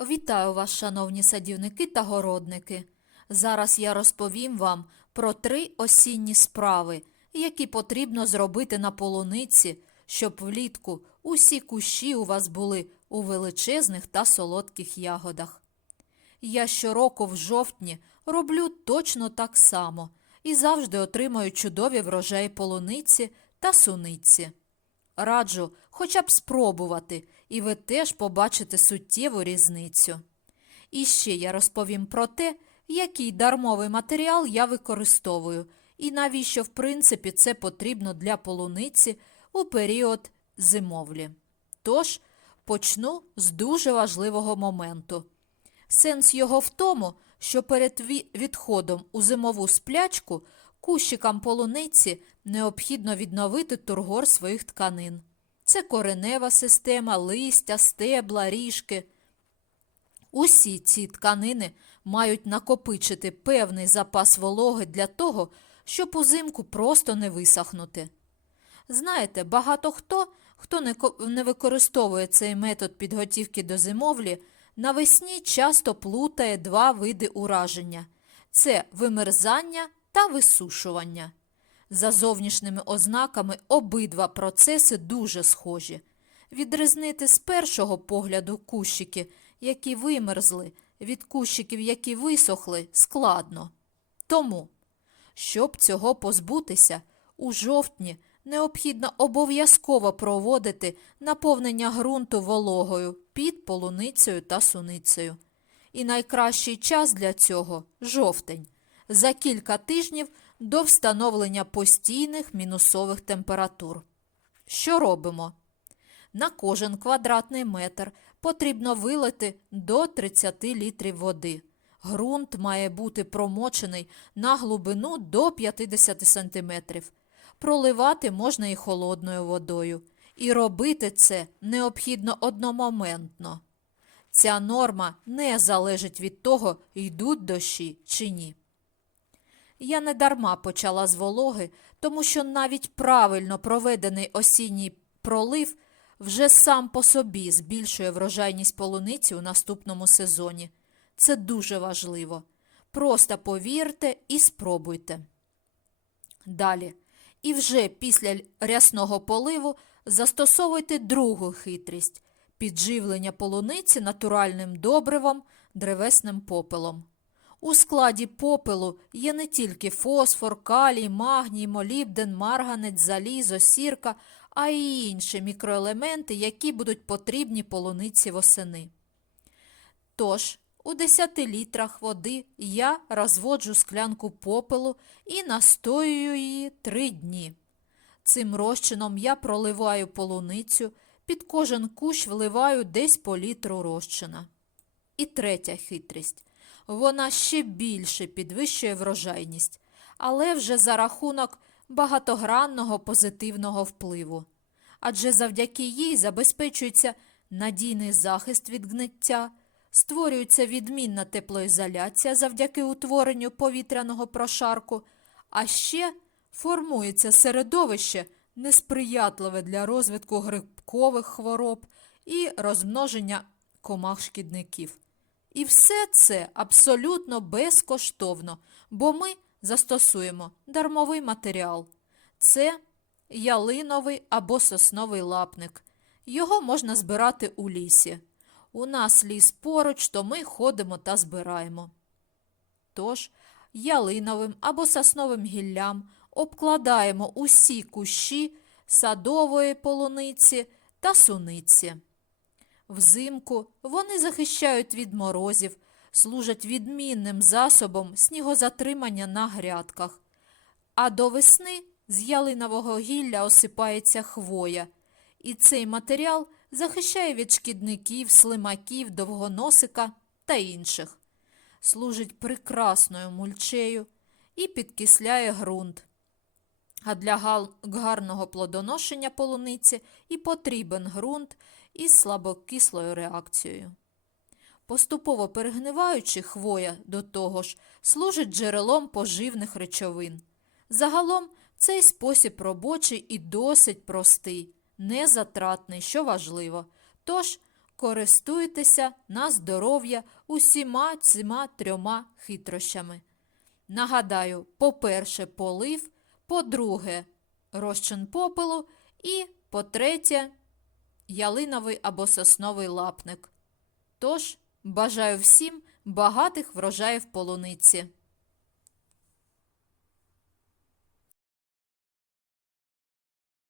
Вітаю вас, шановні садівники та городники. Зараз я розповім вам про три осінні справи, які потрібно зробити на полуниці, щоб влітку усі кущі у вас були у величезних та солодких ягодах. Я щороку в жовтні роблю точно так само і завжди отримую чудові врожаї полуниці та суниці. Раджу хоча б спробувати, і ви теж побачите суттєву різницю. І ще я розповім про те, який дармовий матеріал я використовую, і навіщо, в принципі, це потрібно для полуниці у період зимовлі. Тож, почну з дуже важливого моменту. Сенс його в тому, що перед відходом у зимову сплячку кущикам полуниці необхідно відновити тургор своїх тканин. Це коренева система, листя, стебла, ріжки. Усі ці тканини мають накопичити певний запас вологи для того, щоб узимку просто не висохнути. Знаєте, багато хто, хто не використовує цей метод підготівки до зимовлі, навесні часто плутає два види ураження це вимерзання та висушування. За зовнішніми ознаками обидва процеси дуже схожі. Відрізнити з першого погляду кущики, які вимерзли, від кущиків, які висохли, складно. Тому, щоб цього позбутися, у жовтні необхідно обов'язково проводити наповнення ґрунту вологою під полуницею та суницею. І найкращий час для цього жовтень, за кілька тижнів до встановлення постійних мінусових температур. Що робимо? На кожен квадратний метр потрібно вилити до 30 літрів води. Грунт має бути промочений на глибину до 50 см. Проливати можна і холодною водою. І робити це необхідно одномоментно. Ця норма не залежить від того, йдуть дощі чи ні. Я не дарма почала з вологи, тому що навіть правильно проведений осінній пролив вже сам по собі збільшує врожайність полуниці у наступному сезоні. Це дуже важливо. Просто повірте і спробуйте. Далі. І вже після рясного поливу застосовуйте другу хитрість підживлення полуниці натуральним добривом, древесним попелом. У складі попелу є не тільки фосфор, калій, магній, молібден, марганець, залізо, сірка, а й інші мікроелементи, які будуть потрібні полуниці восени. Тож, у 10 літрах води я розводжу склянку попелу і настоюю її 3 дні. Цим розчином я проливаю полуницю, під кожен кущ вливаю десь по літру розчина. І третя хитрість. Вона ще більше підвищує врожайність, але вже за рахунок багатогранного позитивного впливу. Адже завдяки їй забезпечується надійний захист від гниття, створюється відмінна теплоізоляція завдяки утворенню повітряного прошарку, а ще формується середовище несприятливе для розвитку грибкових хвороб і розмноження комах-шкідників. І все це абсолютно безкоштовно, бо ми застосуємо дармовий матеріал. Це ялиновий або сосновий лапник. Його можна збирати у лісі. У нас ліс поруч, то ми ходимо та збираємо. Тож, ялиновим або сосновим гіллям обкладаємо усі кущі садової полуниці та суниці. Взимку вони захищають від морозів, служать відмінним засобом снігозатримання на грядках. А до весни з ялинового гілля осипається хвоя, і цей матеріал захищає від шкідників, слимаків, довгоносика та інших. Служить прекрасною мульчею і підкисляє ґрунт. А для гарного плодоношення полуниці і потрібен ґрунт із слабокислою реакцією. Поступово перегниваючи хвоя до того ж служить джерелом поживних речовин. Загалом цей спосіб робочий і досить простий, незатратний, що важливо. Тож Користуйтеся на здоров'я усіма цими трьома хитрощами. Нагадаю, по-перше, полив, по-друге, розчин попелу і, по-третє, ялиновий або сосновий лапник. Тож, бажаю всім багатих врожаїв полуниці.